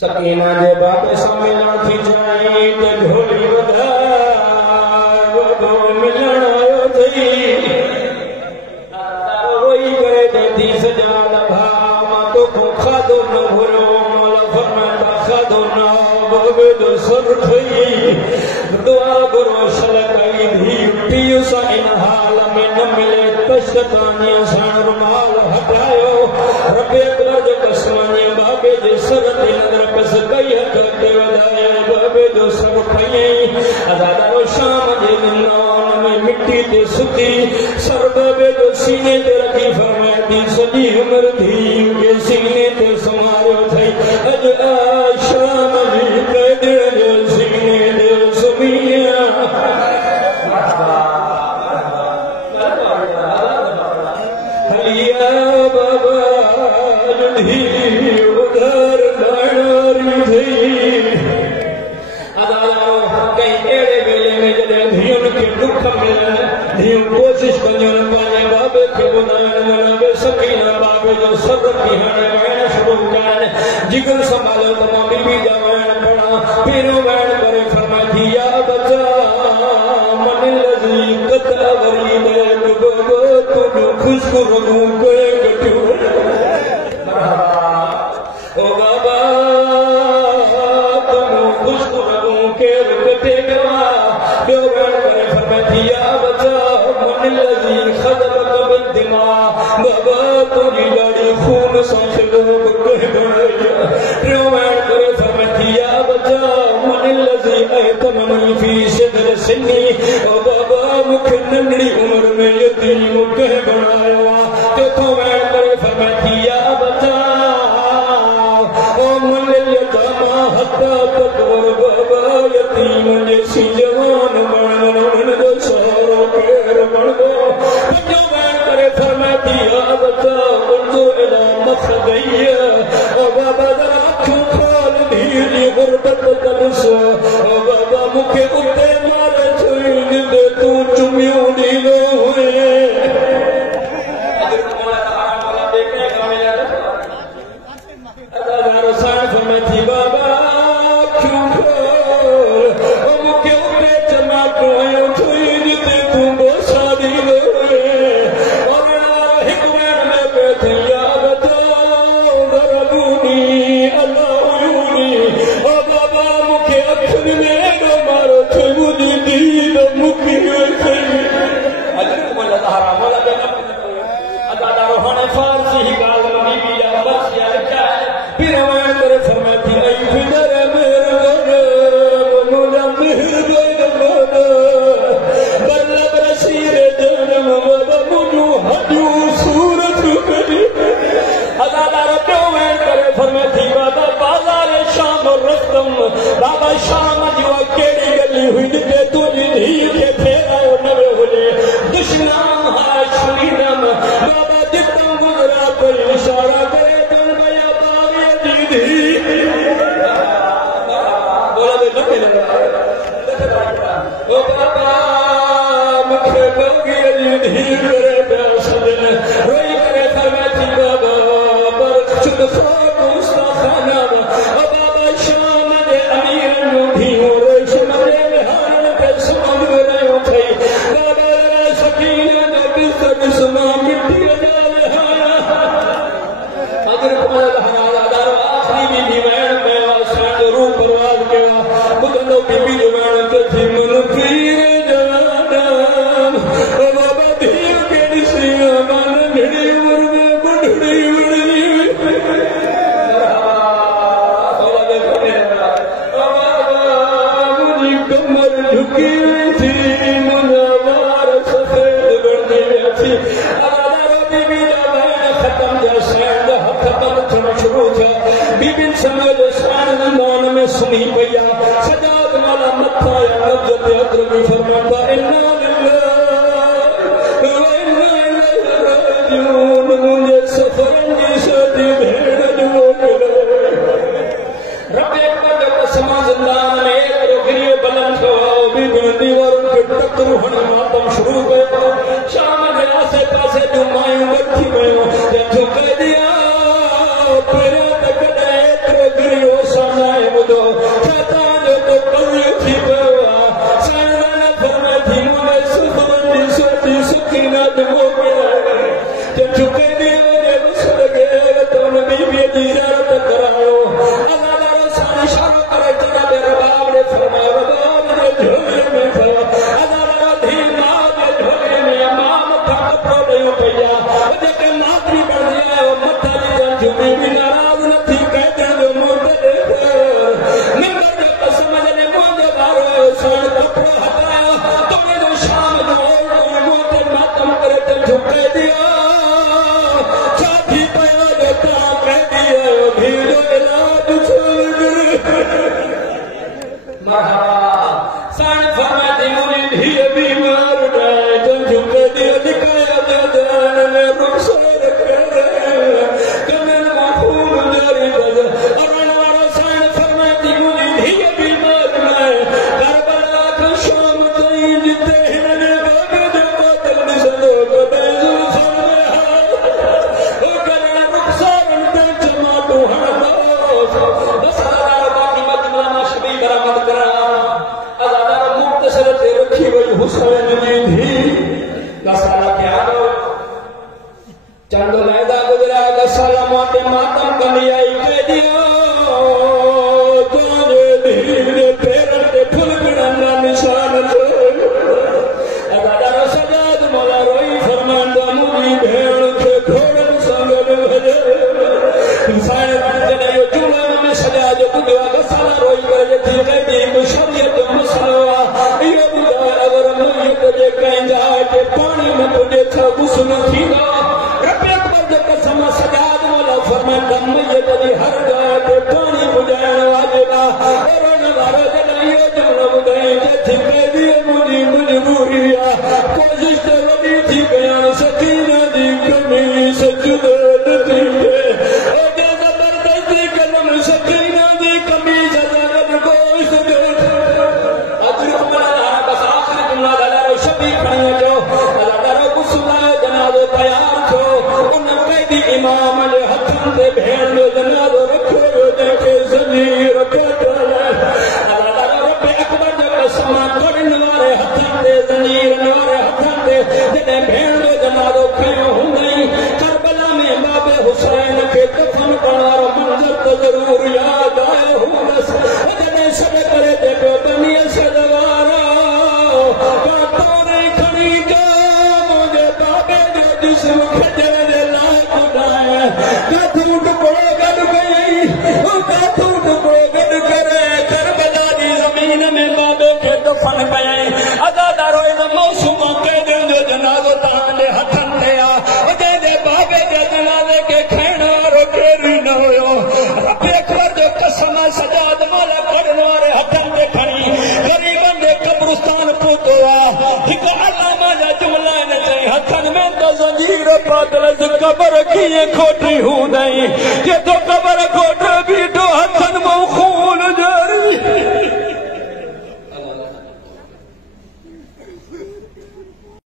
सकीना जे बाप सम्मेलन थी जाए ते ढोली वधाए वो मिलन आयो थई वही करे ते दी सजाल भामा तो खादो न भरो मल फरमाता खादो न बबे दो सर थई दुआ गुरु सल कई धी उठी सा इन हाल में न मिले पछतानिया सन रुमाल हटायो रबे गज कसमानिया बाबे जे सर दिल कस कई हकते वधाए बाबे जो सब खई अदारो शाम जे नौन में मिट्टी ते सुती सर बाबे जो सीने ते रखी फरमाती सदी उम्र थी के सीने ते समारो थई अज आ शाम जी कदे जो सीने ते सुमिया हलिया बाबा जुधी उधर कोशिश कजन पाने बाबे के बुलाने सकीना बाबे जो सब बिहाने वैन शुरू कर जिगर संभालो तो बीबी जा वैन पड़ा फिर वैन करे फरमाती या बचा मन लजी कतवरी दे डुबो तू खुशबू रगू कोई कटू ओ बाबा तुम खुशबू रगू के रुकते गवा दो वैन करे फरमाती या बचा लगी खदबत बिदिमाग बाबा तुरी लड़ी खून संखल रोमैन करे फरमातिया बजा मन लगी ऐतमनी फी सिदर सिन्नी ओ बाबा मुखे नंढड़ी उम्र में यतीम कह बनाया तेथों वैन करे फरमातिया बजा ओ मन यतमा हत्ता तकबर बाबा यतीम जैसी जवान बन दो सारो केर बन दो जो वैन करे फरमातिया बजा उर्दू इला मखदैया ओ बाबा जरा आँखों खोल धीरे गुरबत तलस ओ बाबा मुखे उते मारे छुई दे तू चुमियो नीलो हुए अगर तुम्हारा आवाज देखने का मिला अदारो सान फरमाती बाबा क्यों खोल ओ मुखे उते चमा कोयो छुई दे तू बोसा नीलो हुए और एक वैन में बैठे याद बाबा शाम जो केड़ी गली हुई ते तुझी धी के फेरा नवे होले दुश्मन है श्रीराम बाबा जितम गुजरा कोई इशारा करे तन भैया बारे दी बोला दे लगे ओ बाबा मुखे गौगी धी करे प्यास दिन रोई करे फरमाती बाबा पर चुप खाओ उसका खाना सुनी भैया सजाद वाला मत्था या नजत अदर में फरमाता इन्ना लिल्लाहि मुझे सफर की शादी भेड़ जो रबे पद कसमा जिंदान में एक गिरियो बुलंद हो बीबी दीवार के टक्कर होने मातम शुरू गयो शाम के आसे पासे जो मायूं बैठी गयो जब झुक दिया तेरे तक गिरियो सा रब अकबर जो कसम सजाद माला करने वाले हथन दे खड़ी गरीबन दे कब्रिस्तान पुतवा एक अल्लामा जा जुमला न चई हथन में तो जंजीर पातल कब्र की खोटी हूं नहीं के तो